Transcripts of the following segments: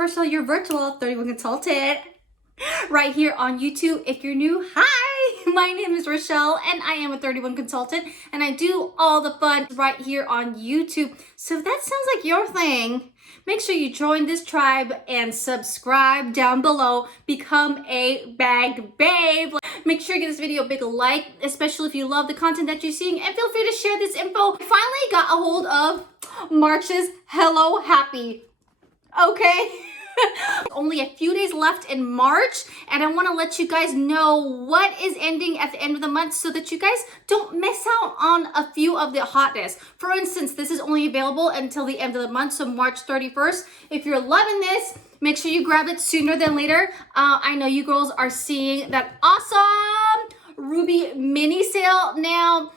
Rochelle, your virtual 31 consultant, right here on YouTube. If you're new, hi, my name is Rochelle and I am a 31 consultant and I do all the fun right here on YouTube. So if that sounds like your thing, make sure you join this tribe and subscribe down below. Become a bag babe. Make sure you give this video a big like, especially if you love the content that you're seeing, and feel free to share this info. I finally got a hold of March's Hello Happy. Okay. Only a few days left in March, and I want to let you guys know what is ending at the end of the month so that you guys don't miss out on a few of the hotness. For instance, this is only available until the end of the month, so March 31st. If you're loving this, make sure you grab it sooner than later. I know you girls are seeing that awesome Ruby mini sale now.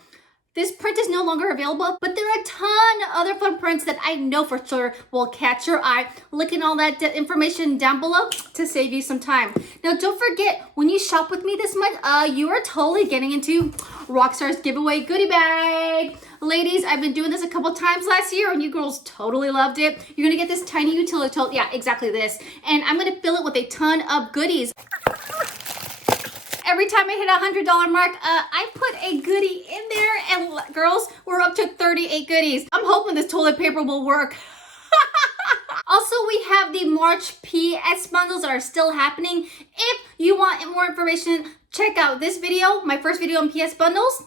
This print is no longer available, but there are a ton of other fun prints that I know for sure will catch your eye. Look at all that information down below to save you some time. Now, don't forget, when you shop with me this month, you are totally getting into Rockstar's giveaway goodie bag. Ladies, I've been doing this a couple times last year and you girls totally loved it. You're gonna get this tiny utility tote, yeah, exactly this. And I'm gonna fill it with a ton of goodies. Every time I hit a $100 mark, I put a goodie in there, and girls, we're up to 38 goodies. I'm hoping this toilet paper will work. Also, we have the March PS bundles that are still happening. If you want more information, check out this video, my first video on PS bundles.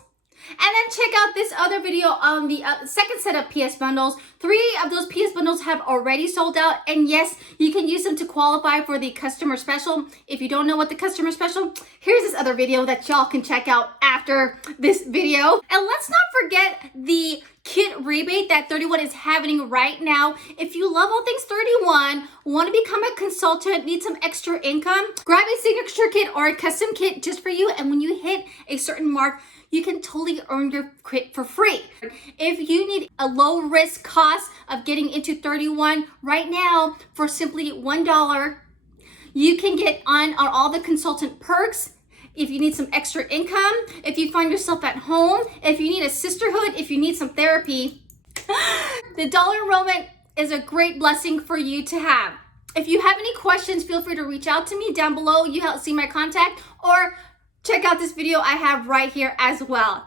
And then check out this other video on the second set of PS bundles. 3 of those PS bundles have already sold out. And yes, you can use them to qualify for the customer special. If you don't know what the customer special, here's this other video that y'all can check out after this video. And let's not forget the kit rebate that 31 is having right now. If you love all things 31, want to become a consultant, need some extra income, grab a signature kit or a custom kit just for you. And when you hit a certain mark, you can totally earn your kit for free. If you need a low risk cost of getting into 31 right now for simply $1, you can get on all the consultant perks. If you need some extra income, if you find yourself at home, if you need a sisterhood, if you need some therapy, the dollar enrollment is a great blessing for you to have. If you have any questions, feel free to reach out to me down below. You see my contact, or check out this video I have right here as well.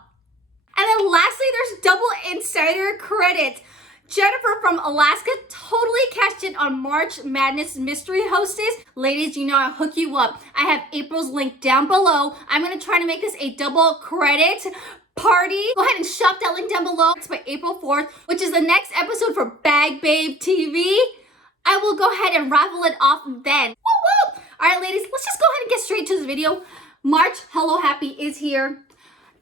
And then lastly, there's double insider credit. Jennifer from Alaska totally cashed in on March Madness Mystery Hostess. Ladies, you know I'll hook you up. I have April's link down below. I'm gonna try to make this a double credit party. Go ahead and shop that link down below. It's by April 4th, which is the next episode for Bag Babe TV. I will go ahead and raffle it off then. Woo woo! All right, ladies, let's just go ahead and get straight to this video. March Hello Happy is here.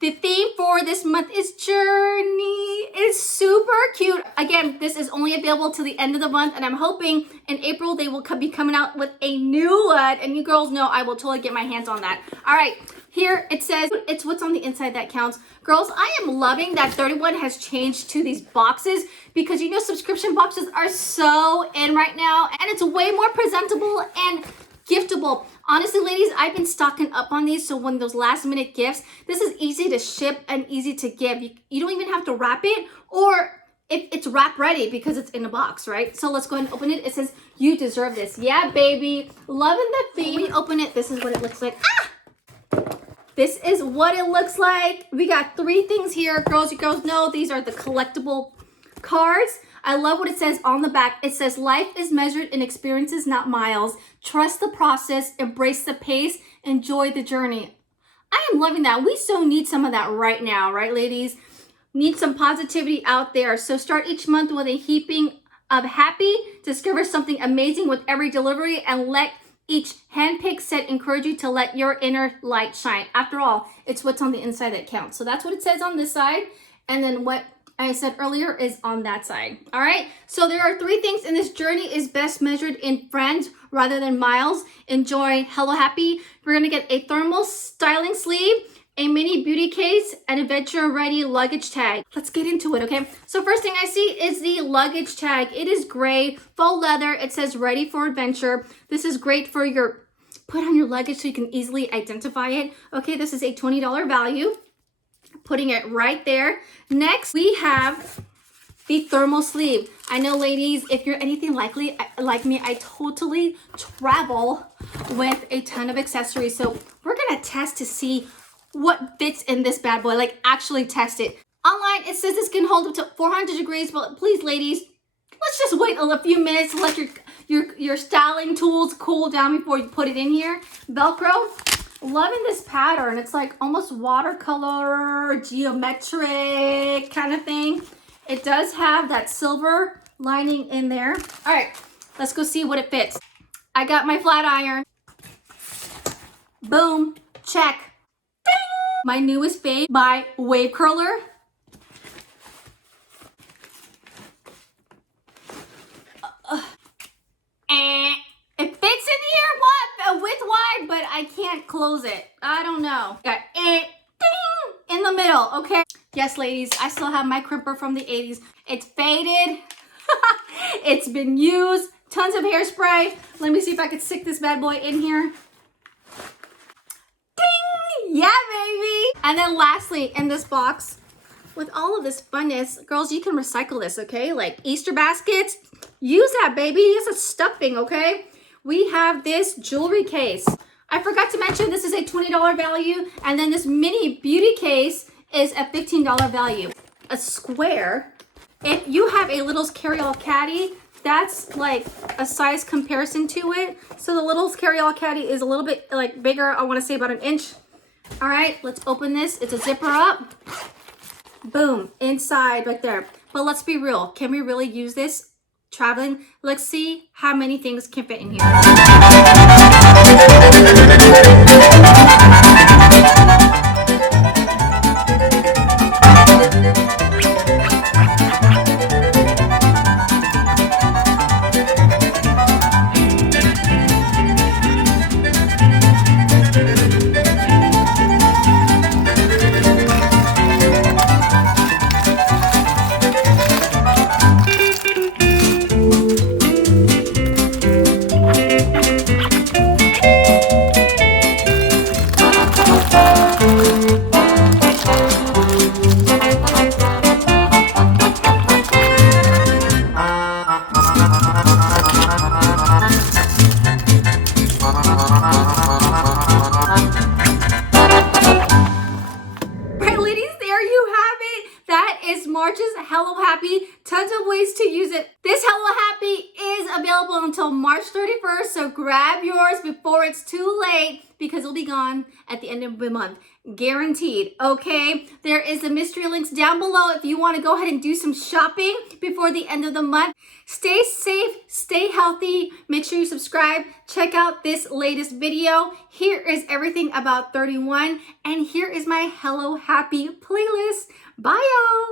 The theme for this month is Journey. It's super cute. Again, this is only available till the end of the month, and I'm hoping in April they will be coming out with a new one, and you girls know I will totally get my hands on that. All right, here it says it's what's on the inside that counts. Girls, I am loving that 31 has changed to these boxes, because you know subscription boxes are so in right now, and it's way more presentable and giftable. Honestly, ladies, I've been stocking up on these, so when those last minute gifts, this is easy to ship and easy to give. You don't even have to wrap it, or if it's wrap ready because it's in a box, right? So let's go ahead and open it. It says, you deserve this. Yeah, baby. Loving the theme. When we open it, this is what it looks like. Ah! This is what it looks like. We got 3 things here. Girls, you girls know these are the collectible cards. I love what it says on the back. It says, life is measured in experiences, not miles. Trust the process, embrace the pace, enjoy the journey. I am loving that. We so need some of that right now, right, ladies? Need some positivity out there. So start each month with a heaping of happy. Discover something amazing with every delivery, and let each handpicked set encourage you to let your inner light shine. After all, it's what's on the inside that counts. So that's what it says on this side. And then what I said earlier is on that side. All right, so there are 3 things in this journey is best measured in friends rather than miles. Enjoy Hello Happy. We're gonna get a thermal styling sleeve, a mini beauty case, an Adventure-Ready Luggage Tag. Let's get into it, okay? So first thing I see is the luggage tag. It is gray, faux leather. It says ready for adventure. This is great for your put on your luggage so you can easily identify it. Okay, this is a $20 value. Putting it right there. Next, we have the thermal sleeve. I know, ladies, if you're anything like me, I totally travel with a ton of accessories. So we're gonna test to see what fits in this bad boy, like actually test it. Online, it says this can hold up to 400 degrees, but please, ladies, let's just wait a few minutes to let your styling tools cool down before you put it in here. Velcro. Loving this pattern. It's like almost watercolor, geometric kind of thing. It does have that silver lining in there. All right, let's go see what it fits. I got my flat iron. Boom, check. Ding! My newest fave, my wave curler. It fits in here, what? Width wide, but I can't close it. I don't know. Got it, ding, in the middle, okay? Yes, ladies, I still have my crimper from the 80s. It's faded. It's been used. Tons of hairspray. Let me see if I can stick this bad boy in here. Ding! Yeah, baby! And then lastly, in this box, with all of this funness, girls, you can recycle this, okay? Like Easter baskets, use that, baby. Use a stuffing, okay? We have this jewelry case. I forgot to mention this is a $20 value, and then this mini beauty case is a $15 value. A square. If you have a Little's carry-all caddy, that's like a size comparison to it. So the Little's carry-all caddy is a little bit like bigger. I want to say about an inch. All right, let's open this. It's a zipper up. Boom, inside right there. But let's be real. Can we really use this traveling? Let's see how many things can fit in here. March's Hello Happy. Tons of ways to use it. This Hello Happy is available until March 31st, so grab yours before it's too late because it'll be gone at the end of the month. Guaranteed, okay? There is the mystery links down below if you want to go ahead and do some shopping before the end of the month. Stay safe, stay healthy. Make sure you subscribe. Check out this latest video. Here is everything about 31, and here is my Hello Happy playlist. Bye, y'all.